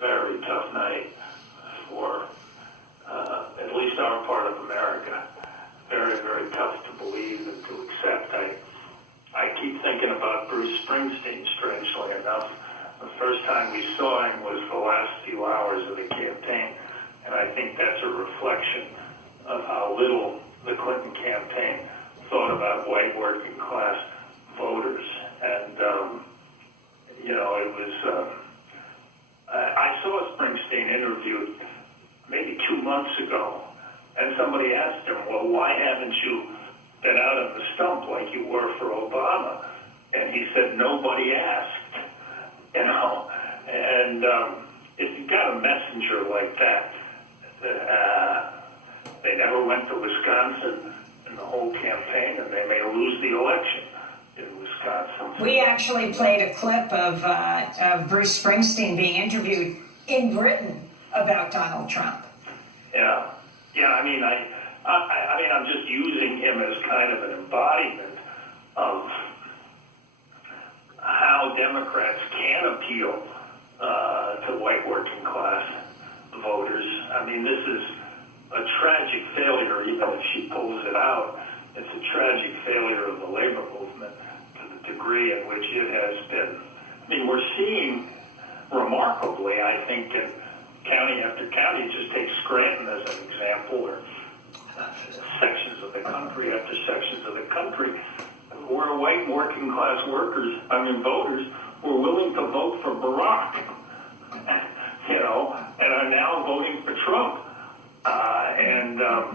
very tough night for at least our part of America. Very, very tough to believe and to accept. I keep thinking about Bruce Springsteen, strangely enough. The first time we saw him was the last few hours of the campaign, and I think that's a reflection of how little the Clinton campaign thought about white working class voters. And, it was, I saw a Springsteen interview maybe 2 months ago, and somebody asked him, well, why haven't you been out on the stump like you were for Obama? And he said, nobody asked, And if you've got a messenger like that, they never went to Wisconsin in the whole campaign, and they may lose the election in Wisconsin. We actually played a clip of Bruce Springsteen being interviewed in Britain about Donald Trump. Yeah. I'm just using him as kind of an embodiment of how Democrats can appeal to white working class voters. This is a tragic failure, even if she pulls it out. It's a tragic failure of the labor movement to the degree in which it has been. We're seeing remarkably, I think, in county after county, just take Scranton as an example, or sections of the country after sections of the country, where white working class voters were willing to vote for Barack, and are now voting for Trump.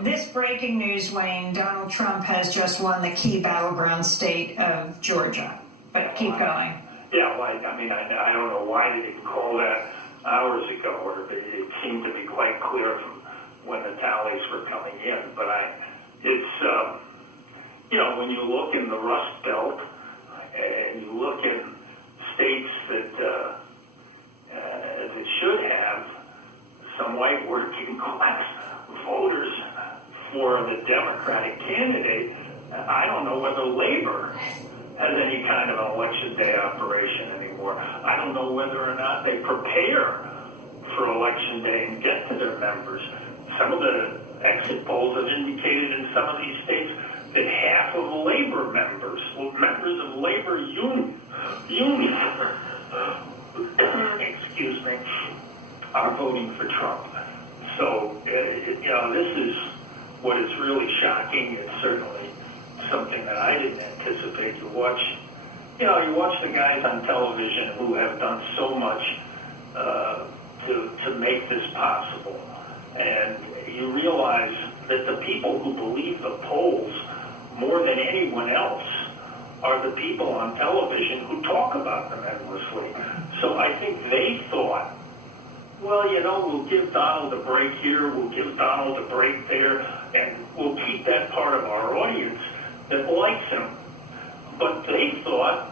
This breaking news, Wayne, Donald Trump has just won the key battleground state of Georgia. But keep going. Yeah, I don't know why they didn't call that hours ago, or it seemed to be quite clear from when the tallies were coming in. But it's when you look in the Rust Belt and you look in states that should have some white working class voters for the Democratic candidate, I don't know whether labor has any kind of an election day operation anymore. I don't know whether or not they prepare for election day and get to their members. Some of the exit polls have indicated in some of these states that half of labor members of labor unions, excuse me, are voting for Trump. So, this is what is really shocking. It's certainly something that I didn't anticipate. You watch the guys on television who have done so much to make this possible, and you realize that the people who believe the polls more than anyone else are the people on television who talk about them endlessly. So I think they thought, well, we'll give Donald a break here, we'll give Donald a break there, and we'll keep that part of our audience that likes him. But they thought,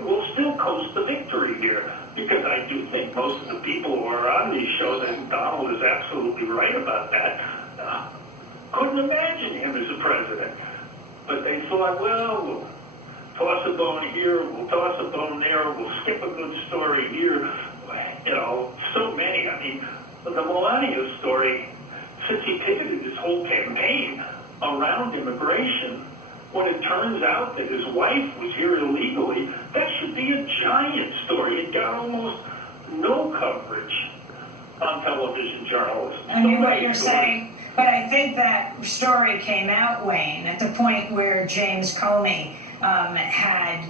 we'll still coast to victory here, because I do think most of the people who are on these shows, and Donald is absolutely right about that, couldn't imagine him as a president. But they thought, well, we'll toss a bone here, we'll toss a bone there, we'll skip a good story here. So many. The Melania story, since he pivoted his whole campaign around immigration, when it turns out that his wife was here illegally, that should be a giant story. It got almost no coverage on television journalism. I knew what you're saying, but I think that story came out, Wayne, at the point where James Comey had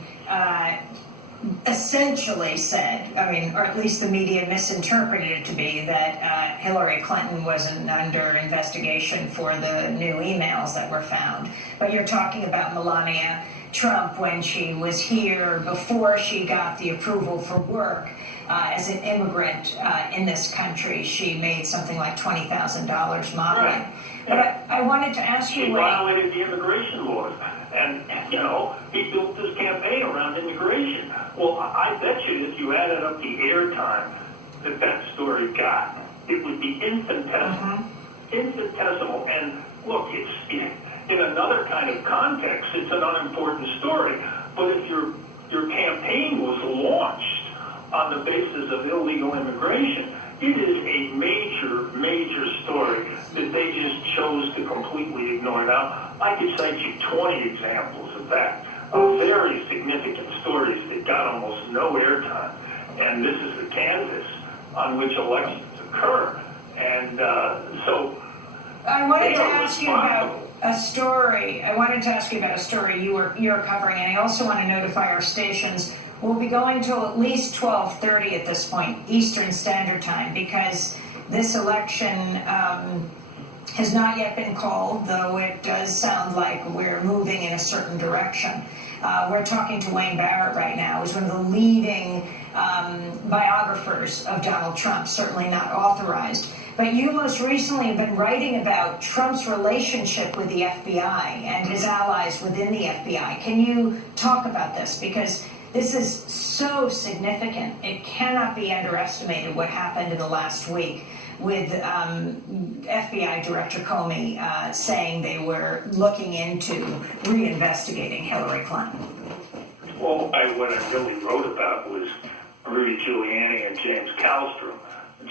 essentially said, or at least the media misinterpreted it to be, that Hillary Clinton wasn't under investigation for the new emails that were found. But you're talking about Melania Trump when she was here before she got the approval for work as an immigrant in this country. She made something like $20,000 modeling. Right. But I wanted to ask you, He violated the immigration laws, and he built this campaign around immigration. Well, I bet you if you added up the airtime that story got, it would be infinitesimal. Infinitesimal. And look, it's in another kind of context, it's an unimportant story. But if your campaign was launched on the basis of illegal immigration. It is a major, major story that they just chose to completely ignore. Now, I could cite you 20 examples of that, of very significant stories that got almost no airtime. And this is the canvas on which elections occur. And so I wanted to ask you about a story. I wanted to ask you about a story you're covering, and I also want to notify our stations. We'll be going till at least 12:30 at this point, Eastern Standard Time, because this election has not yet been called, though it does sound like we're moving in a certain direction. We're talking to Wayne Barrett right now, who's one of the leading biographers of Donald Trump, certainly not authorized. But you most recently have been writing about Trump's relationship with the FBI and his allies within the FBI. Can you talk about this? Because this is so significant. It cannot be underestimated what happened in the last week with FBI Director Comey saying they were looking into reinvestigating Hillary Clinton. Well, what I really wrote about was Rudy Giuliani and James Kallstrom.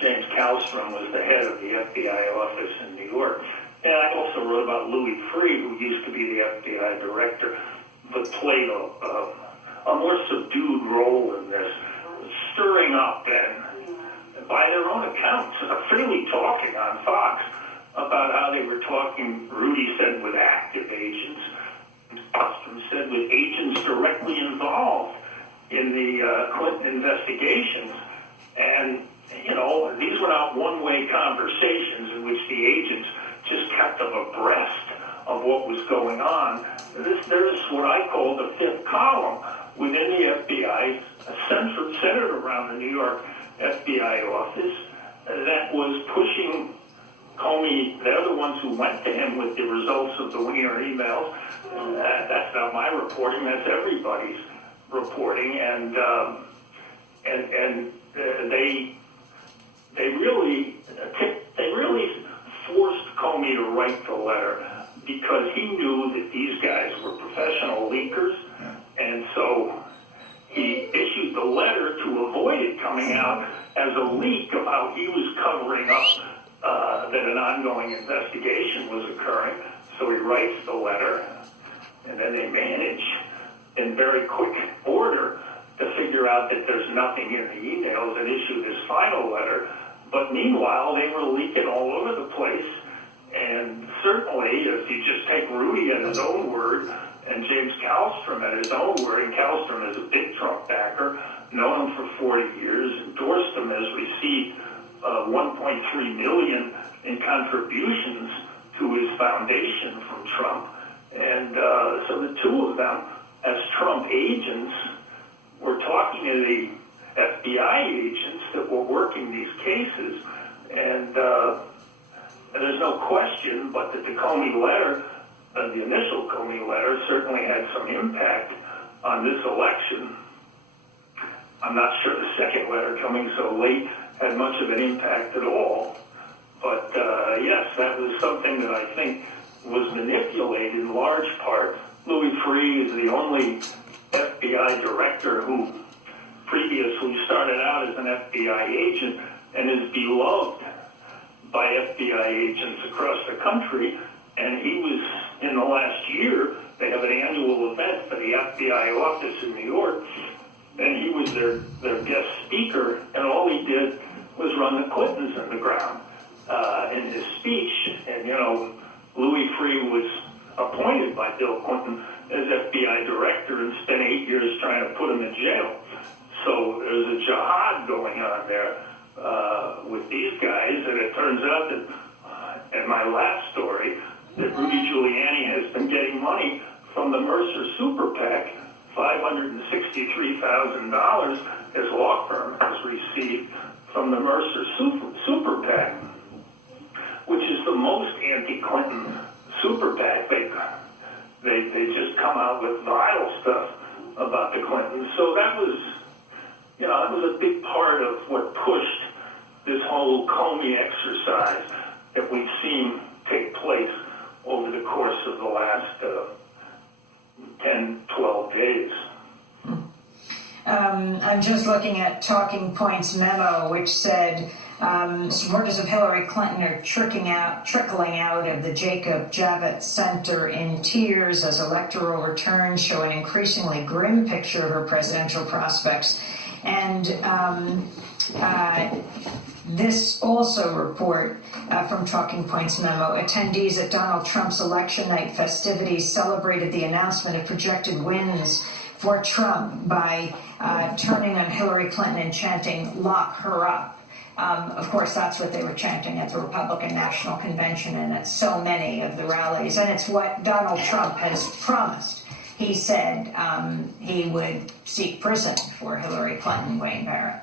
James Kallstrom was the head of the FBI office in New York. And I also wrote about Louis Freeh, who used to be the FBI director, but played a more subdued role in this, stirring up and, by their own accounts, freely talking on Fox about how they were talking, Rudy said, with active agents. Kallstrom said with agents directly involved in the Clinton investigations. And these were not one-way conversations in which the agents just kept them abreast of what was going on. There's what I call the fifth column within the FBI, centered around the New York FBI office, that was pushing Comey. They're the ones who went to him with the results of the Wiener emails. That's not my reporting. That's everybody's reporting. And they really forced Comey to write the letter because he knew that these guys were professional leakers, and so he issued the letter to avoid it coming out as a leak of how he was covering up that an ongoing investigation was occurring. So he writes the letter, and then they manage in very quick order to figure out that there's nothing in the emails and issue this final letter. But meanwhile, they were leaking all over the place. And certainly, if you just take Rudy at his own word and James Kallstrom at his own word, and Kallstrom is a big Trump backer, known him for 40 years, endorsed him, has received $1.3 million in contributions to his foundation from Trump. And so the two of them, as Trump agents, were talking to the FBI agents that were working these cases, and there's no question but that the Comey letter, the initial Comey letter, certainly had some impact on this election. I'm not sure the second letter coming so late had much of an impact at all, but yes, that was something that I think was manipulated in large part. Louis Freeh is the only FBI director who previously started out as an FBI agent and is beloved by FBI agents across the country. And he was, in the last year, they have an annual event for the FBI office in New York, and he was their guest speaker, and all he did was run the Clintons in the ground in his speech. And, Louis Freeh was appointed by Bill Clinton as FBI director and spent 8 years trying to put him in jail. So there's a jihad going on there with these guys, and it turns out that, in my last story, that Rudy Giuliani has been getting money from the Mercer Super PAC, $563,000 his law firm has received from the Mercer Super PAC, which is the most anti-Clinton Super PAC. They just come out with vile stuff about the Clintons. So that was a big part of what pushed this whole Comey exercise that we've seen take place over the course of the last 10, 12 days. I'm just looking at Talking Points memo, which said supporters of Hillary Clinton are trickling out of the Jacob Javits Center in tears as electoral returns show an increasingly grim picture of her presidential prospects. And this also report from Talking Points memo, attendees at Donald Trump's election night festivities celebrated the announcement of projected wins for Trump by turning on Hillary Clinton and chanting, "Lock her up." Of course, that's what they were chanting at the Republican National Convention and at so many of the rallies. And it's what Donald Trump has promised. He said he would seek prison for Hillary Clinton, Wayne Barrett.